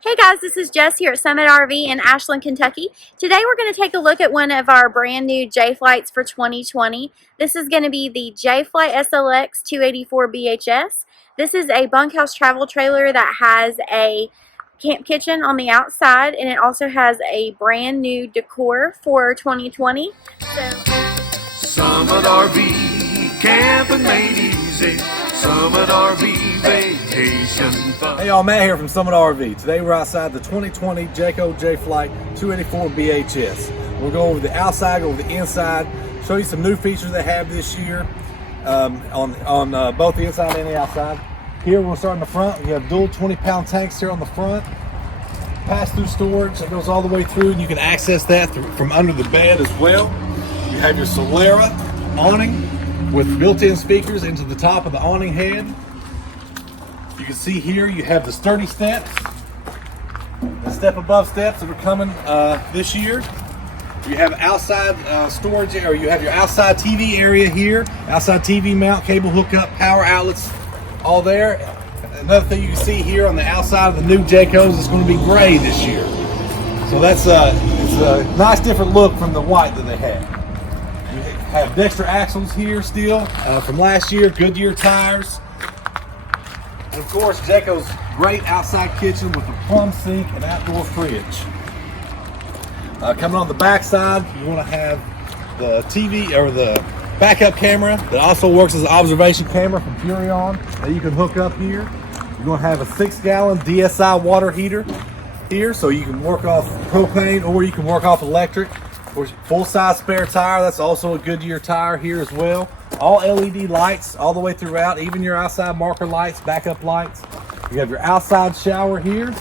Hey guys, this is Jess here at Summit RV in Ashland, Kentucky. Today we're going to take a look at one of our brand new Jay Flights for 2020. This is going to be the Jay Flight SLX 284BHS. This is a bunkhouse travel trailer that has a camp kitchen on the outside, and it also has a brand new decor for 2020. Summit RV, camping made easy. Summit RV, vacation fun. Hey y'all, Matt here from Summit RV. Today we're outside the 2020 Jayco Jay Flight 284BHS. We'll go over the outside, go over the inside, show you some new features they have this year on both the inside and the outside. Here we'll start in the front. We have dual 20-pound tanks here on the front. Pass-through storage that goes all the way through, and you can access that from under the bed as well. You have your Solera awning with built-in speakers into the top of the awning head. You can see here you have the sturdy steps, the step above steps that are coming this year. You have outside storage area. You have your outside TV area here, outside TV mount, cable hookup, power outlets, all there. Another thing you can see here on the outside of the new Jaycos is going to be gray this year. So that's it's a nice different look from the white that they had. Have Dexter axles here still from last year, Goodyear tires. And of course, Jayco's great outside kitchen with a plumb sink and outdoor fridge. Coming on the back side, you want to have the TV or the backup camera that also works as an observation camera from Furion that you can hook up here. You're going to have a 6-gallon DSI water heater here, so you can work off propane or you can work off electric. Full-size spare tire, that's also a Goodyear tire here as well. All LED lights all the way throughout, even your outside marker lights, backup lights. You have your outside shower here.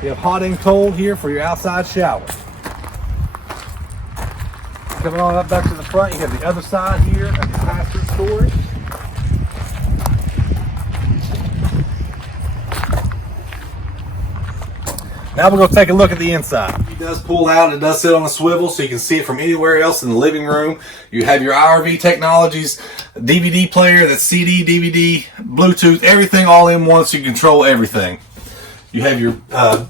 You have hot and cold here for your outside shower. Coming on up back to the front, you have the other side here of the pass-through storage. Now we're going to take a look at the inside. It does pull out, it does sit on a swivel so you can see it from anywhere else in the living room. You have your IRV Technologies DVD player, that's CD, DVD, Bluetooth, everything all in one so you control everything. You have your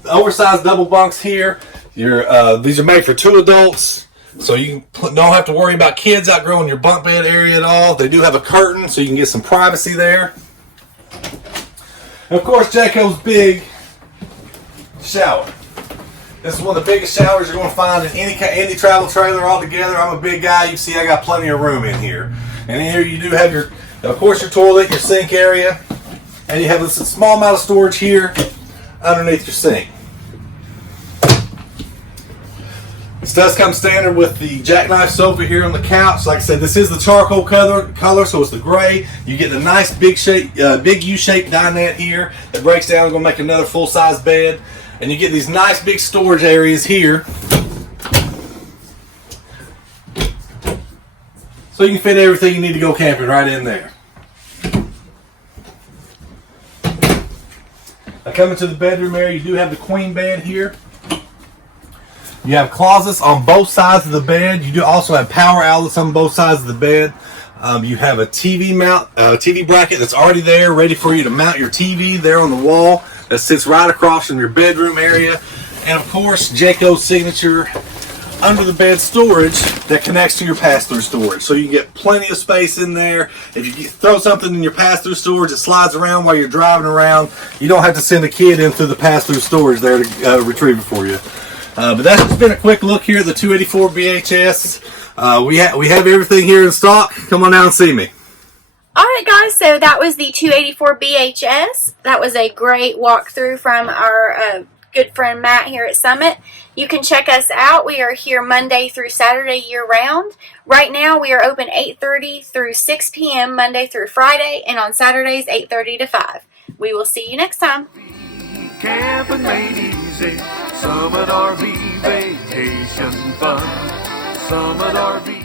oversized double bunks here. These are made for 2 adults, so you don't have to worry about kids outgrowing your bunk bed area at all. They do have a curtain so you can get some privacy there. And of course, Jayco's big shower. This is one of the biggest showers you're going to find in any travel trailer altogether. I'm a big guy. You see I got plenty of room in here. And in here you do have your, of course, your toilet, your sink area, and you have a small amount of storage here underneath your sink. This does come standard with the jackknife sofa here on the couch. Like I said, this is the charcoal color, so it's the gray. You get the nice big U-shaped dinette here that breaks down and going to make another full-size bed. And you get these nice big storage areas here, so you can fit everything you need to go camping right in there. Now coming to the bedroom area, you do have the queen bed here. You have closets on both sides of the bed. You do also have power outlets on both sides of the bed. You have a TV mount, TV bracket that's already there, ready for you to mount your TV there on the wall. That sits right across from your bedroom area. And of course, Jayco's signature under the bed storage that connects to your pass-through storage. So you can get plenty of space in there. If you throw something in your pass-through storage, it slides around while you're driving around. You don't have to send a kid in through the pass-through storage there to retrieve it for you. But that's just been a quick look here at the 284BHS. We have everything here in stock. Come on down and see me. Alright guys, so that was the 284BHS. That was a great walkthrough from our good friend Matt here at Summit. You can check us out. We are here Monday through Saturday year round. Right now we are open 8:30 through 6 p.m. Monday through Friday, and on Saturdays 8:30 to 5. We will see you next time. Camping made easy. Summit RV, vacation fun. Summit RV.